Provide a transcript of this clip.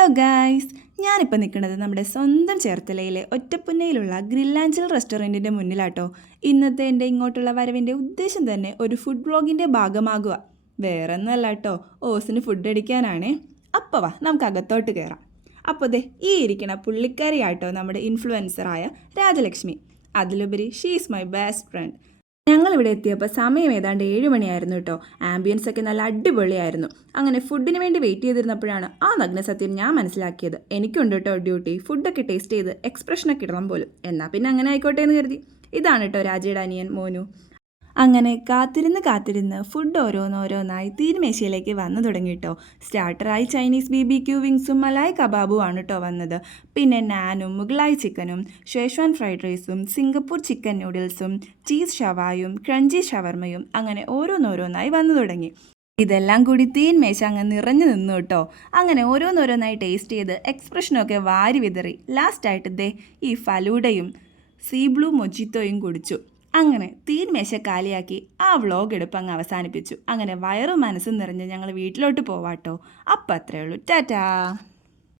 Hello guys ഞാനിപ്പോൾ നിൽക്കുന്നത് നമ്മുടെ സ്വന്തം ചേർത്തലയിലെ ഒറ്റപ്പുന്നയിലുള്ള ഗ്രില്ലാഞ്ചൽ റെസ്റ്റോറന്റിന്റെ മുന്നിലാട്ടോ. ഇന്നത്തെ എന്റെ ഇങ്ങോട്ടുള്ള വരവിന്റെ ഉദ്ദേശം തന്നെ ഒരു ഫുഡ് ബ്ലോഗിന്റെ ഭാഗമാകുക. വേറെ ഒന്നുമല്ല കേട്ടോ ഓസിന് ഫുഡ് അടിക്കാനാണേ. അപ്പോൾ വാ നമുക്ക് അകത്തോട്ട് കയറാം അപ്പോൾ ദേ ഈ ഇരിക്കണ പുള്ളിക്കാരിയാട്ടോ നമ്മുടെ ഇൻഫ്ലുവൻസറായ രാജലക്ഷ്മി. അതിലുപരി she is my best friend ഞങ്ങൾ ഇവിടെ എത്തിയപ്പോൾ സമയം ഏതാണ്ട് ഏഴ് മണിയായിരുന്നു കേട്ടോ. ആംബിയൻസ് ഒക്കെ നല്ല അടിപൊളിയായിരുന്നു. അങ്ങനെ ഫുഡിന് വേണ്ടി വെയിറ്റ് ചെയ്തിരുന്നപ്പോഴാണ് ആ നഗ്നസത്യം ഞാൻ മനസ്സിലാക്കിയത്. എനിക്കുണ്ട് കേട്ടോ ഡ്യൂട്ടി ഫുഡൊക്കെ ടേസ്റ്റ് ചെയ്ത് എക്സ്പ്രഷനൊക്കെ ഇടണം പോലും. എന്നാൽ പിന്നെ അങ്ങനെ ആയിക്കോട്ടെ എന്ന് കരുതി. ഇതാണ് കേട്ടോ രാജയുടെ അനിയൻ മോനു. അങ്ങനെ കാത്തിരുന്ന് കാത്തിരുന്ന് ഫുഡ് ഓരോന്നോരോന്നായി തീരുമേശയിലേക്ക് വന്നു തുടങ്ങി കേട്ടോ സ്റ്റാർട്ടറായി ചൈനീസ് ബി ബി ക്യൂ വിങ്സും മലായ് കബാബുമാണ് കേട്ടോ വന്നത്. പിന്നെ നാനും മുഗ്ലായി ചിക്കനും ഷേഷ്വാൻ ഫ്രൈഡ് റൈസും സിംഗപ്പൂർ ചിക്കൻ നൂഡിൽസും ചീസ് ഷവായും ക്രഞ്ചി ഷവർമയും അങ്ങനെ ഓരോന്നോരോന്നായി വന്നു തുടങ്ങി. ഇതെല്ലാം കൂടി തീൻമേശ അങ്ങ് നിറഞ്ഞു നിന്നു കേട്ടോ അങ്ങനെ ഓരോന്നോരോന്നായി ടേസ്റ്റ് ചെയ്ത് എക്സ്പ്രഷനൊക്കെ വാരി വിതറി. ലാസ്റ്റായിട്ട് ദേ ഈ ഫലൂഡയും സീ ബ്ലൂ മൊജിത്തോയും കുടിച്ചു. അങ്ങനെ തീൻ മേശ കാലിയാക്കി ആ വ്ളോഗ് എടുപ്പ് അങ്ങ് അവസാനിപ്പിച്ചു. അങ്ങനെ വയറും മനസ്സും നിറഞ്ഞ് ഞങ്ങൾ വീട്ടിലോട്ട് പോവാട്ടോ. അപ്പം അത്രേ ഉള്ളൂ. ടാറ്റാ.